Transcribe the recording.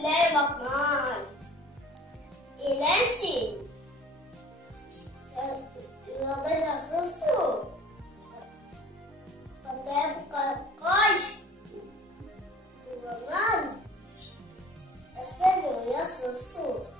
Öyle bakma. Eğlensin. Sen yolda nasılsın? Kataya bu kaç. Duvarlar. Esmer nasılsın?